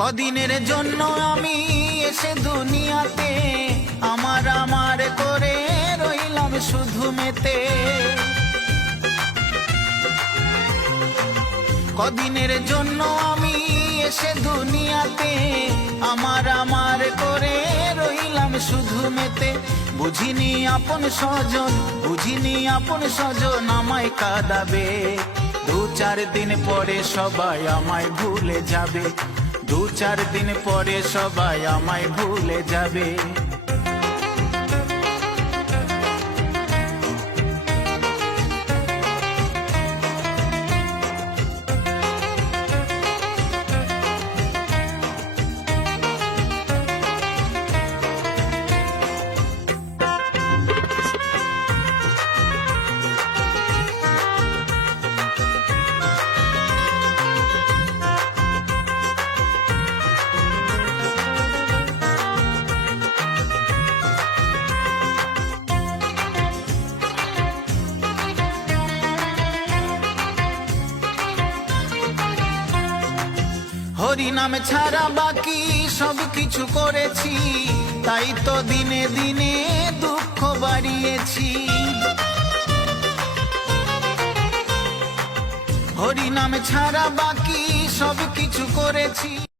কদিনের জন্য আমি এসে দুনিয়াতে আমার আমার করে রইলাম শুধু মেতে। কদিনের জন্য আমি এসে দুনিয়াতে আমার আমার করে রইলাম শুধু মেতে। বুঝিনি আপন স্বজন, বুঝিনি আপন স্বজন আমায় কাঁদাবে। 2-4 দিন পরে সবাই আমায় ভুলে যাবে, 2-4 দিন পরে সবাই আমায় ভুলে যাবে। হরি নাম ছাড়া বাকি সব কিছু করেছি, তাই তো দিনে দিনে দুঃখ বাড়িয়েছি। হরি নাম ছাড়া বাকি সব কিছু করেছি।